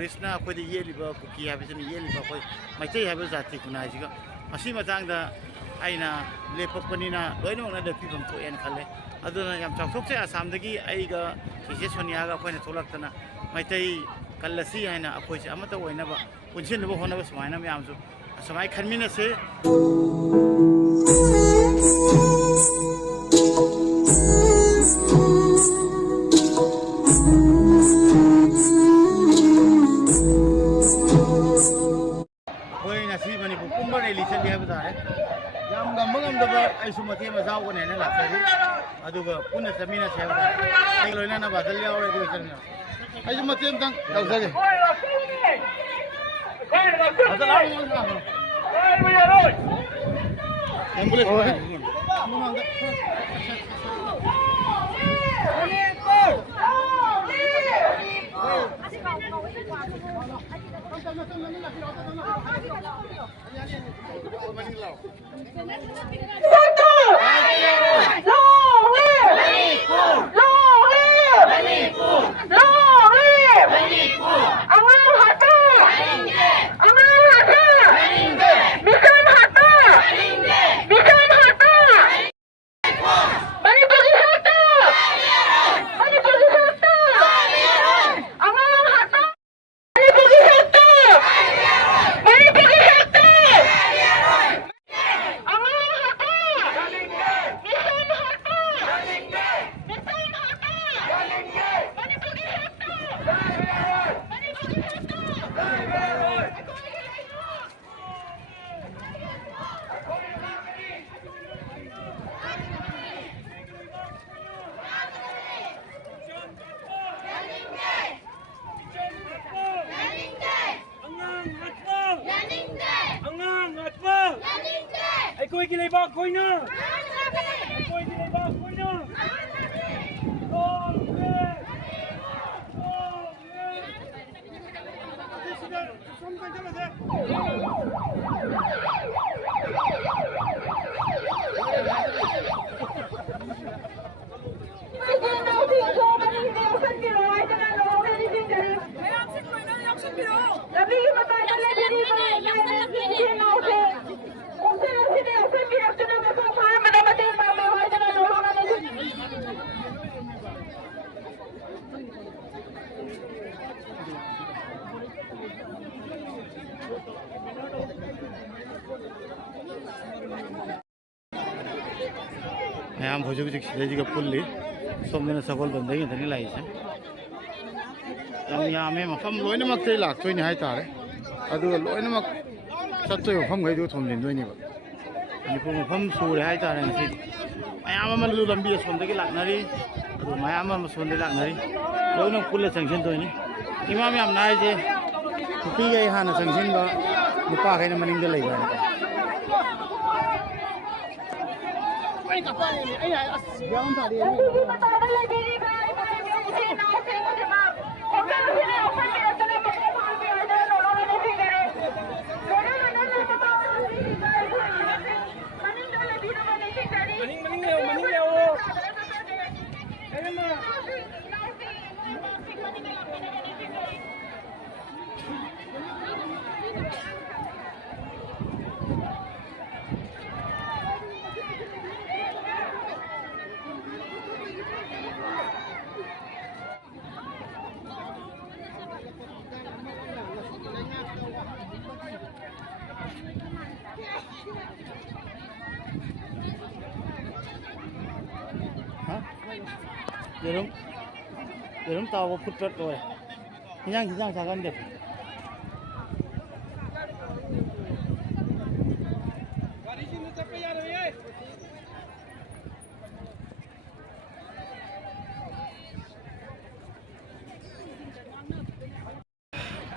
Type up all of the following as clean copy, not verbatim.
टूरिस्टना अखोई येलिबा कुकी हाबिसनि येलिबा अखोई मैतै हाबि जाति खुनाइसिगा मसी मतांगदा आइना लेपपनिना लोइनमना लेपिफम थोएन खले अदुना याम चाथोकसे आसामदगी आइगा सिसे सोनियागा अखोइना थोलक्तना मैतै कल्लसी हाइना अखोइसे अमता ओइनबा पुनसिनबो होनबा समाइना म्यामसु समाइ खनमिनसे रैली चली है बताए याम गमगमदबा आइसु मते मजावगने ने लासरी अदुगा पुन्ना चमीना से आई लोइना ना बादल यावरे दु चलना आइसु मते तंग तौसगे अदला एम्बुलेंस कोई की लेबा कोई ना कोई की लेबा कोई ना मैम भोजो की जी का पुल्ली सोमने सगोल बंद ही लाई से यहाँ में मफम लोनमक लाक्तोनी है तारे लोनमक चतोय मफम गई थोमदिनदोनी मणिपुर मफम सूरे है तारे मैम लंबी सोमदगी लाक्नरी मैम सोमदे लाक्नरी लोन पुल चंगसिनदोनी इमा मैम नाइजे नुपी गई हाँ चंगसिनबा नुपा गई मनिंग लेबा Yerum tahu putrat loh. Yang sakan deh.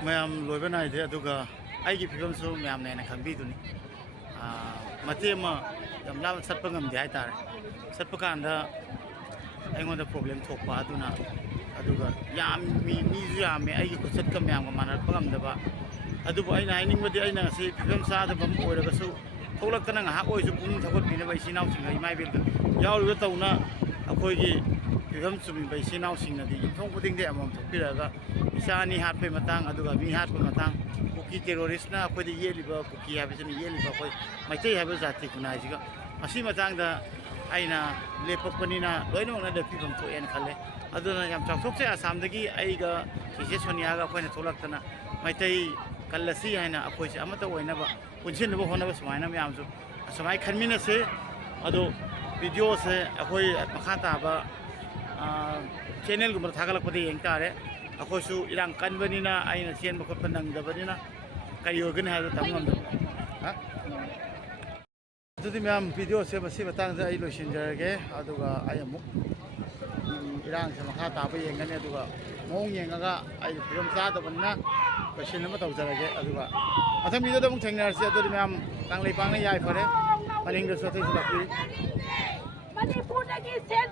Ma'am लोब नाइदे आई फिवम मैम ने खबीदुनी मते लाभ चटप गमदे है चटप कान प्रॉब्लम थोपा मीजु यामे खुचट मैम मानरप गमदब फिवम चादब थोलना पुनिंग थगोटपीनब इचिनाउसिंग इमाइबेल तौना अखोगी ꯐꯤꯕꯝ ꯆꯨꯝꯃꯤꯕ ꯏꯆꯤꯜ ꯏꯅꯥꯎꯁꯤꯡꯅꯗꯤ ꯌꯨꯝꯊꯣꯡ ꯈꯨꯗꯤꯡꯗ ꯑꯃꯃꯝ ꯊꯣꯛꯄꯤꯔꯛꯑꯒ ꯏꯆꯥ ꯑꯅꯤ ꯍꯥꯠꯄꯒꯤ ꯃꯇꯥꯡ ꯑꯗꯨꯒ ꯃꯤ ꯍꯥꯠꯄꯒꯤ ꯃꯇꯥꯡ ꯀꯨꯀꯤ ꯇꯦꯔꯣꯔꯤꯁꯅ ꯑꯩꯈꯣꯏꯗ ꯌꯦꯠꯂꯤꯕ ꯀꯨꯀꯤ ꯍꯥꯏꯕꯁꯤꯅ ꯌꯦꯠꯂꯤꯕ ꯑꯩꯈꯣꯏ ꯃꯩꯇꯩ ꯍꯥꯏꯕ ꯖꯥꯇꯤ ꯈꯨꯟꯅꯥꯏꯁꯤꯒ ꯃꯁꯤ ꯃꯇꯥꯡꯗ ꯑꯩꯅ ꯂꯦꯞꯄꯛꯄꯅꯤꯅ ꯂꯣꯏꯅꯃꯛꯅ ꯂꯦꯞꯄꯤꯐꯝ ꯊꯣꯛꯑꯦꯅ ꯈꯜꯂꯦ ꯑꯗꯨꯅ ꯌꯥꯝ ꯆꯥꯎꯊꯣꯛꯆꯩ ꯑꯁꯥꯝꯗꯒꯤ ꯑꯩꯒ ꯆꯦꯆꯦ ꯁꯣꯅꯤꯌꯥꯒ ꯑꯩꯈꯣꯏꯅ ꯊꯣꯛꯂꯛꯇꯅ ꯃꯩꯇꯩ ꯀꯜꯂꯁꯤ ꯍꯥꯏꯅ ꯑꯩꯈꯣꯏꯁꯦ ꯑꯃꯠꯇ ꯑꯣꯏꯅꯕ ꯄꯨꯟꯁꯤꯟꯅꯕ ꯍꯣꯠꯅꯕ ꯁꯨꯃꯥꯏꯅ ꯃꯌꯥꯝꯁꯨ ꯑꯁꯨꯃꯥꯏꯅ ꯈꯟꯃꯤꯟꯅꯁꯤ ꯑꯗꯣ ꯚꯤꯗꯤꯑꯣꯁꯦ ꯑꯩꯈꯣꯏ ꯃꯈꯥ ꯇꯥꯕ ꯆꯦꯅꯦꯜꯒꯨꯝꯕꯗ ꯊꯥꯒꯠꯂꯛꯄꯗ ꯌꯦꯡ ꯇꯥꯔꯦ ꯑꯩꯈꯣꯏꯁꯨ ꯏꯔꯥꯡ ꯀꯟꯕꯅꯤꯅ ꯑꯩꯅ ꯆꯦꯟꯕ ꯈꯣꯠꯄ ꯅꯪꯗꯕꯅꯤ나 ꯀꯔꯤ ꯑꯣꯏꯒꯅꯤ ꯍꯥꯏꯕꯗꯨ ꯇꯝꯕ ꯉꯝꯗꯕ ꯑꯗꯨꯗꯤ ꯃꯌꯥꯝ ꯚꯤꯗꯤꯑꯣꯁꯦ ꯃꯁꯤ ꯃꯇꯥꯡꯗ ꯑꯩ ꯂꯣꯏꯁꯤꯟꯖꯔꯒꯦ ꯑꯗꯨꯒ ꯑꯩ ꯑꯃꯨꯛ ꯏꯔꯥꯡꯁꯦ ꯃꯈꯥ ꯇꯥꯕ ꯌꯦꯡꯒꯅꯤ ꯑꯗꯨꯒ ꯃꯑꯣꯡ ꯌꯦꯡꯉꯒ ꯑꯩ ꯐꯤꯕꯝ ꯆꯥꯗꯕꯅꯤꯅ ꯂꯣꯏꯁꯤꯟꯅꯕ ꯇꯧꯖꯔꯒꯦ ꯑꯗꯨꯒ ꯃꯊꯪ ꯚꯤꯗꯤꯑꯣꯗ ꯑꯃꯨꯛ ꯊꯦꯡꯅꯔꯁꯤ ꯑꯗꯨꯗꯤ ꯃꯌꯥꯝ ꯀꯪꯂꯩꯄꯥꯛꯅ ꯌꯥꯏꯐꯔꯦ ꯃꯅꯤꯡꯗꯁꯨ ꯑꯇꯩꯁꯨ ꯂꯥꯛꯄꯤꯔꯤ ꯃꯅꯤꯄꯨꯔꯗꯒꯤ ꯁꯦꯟ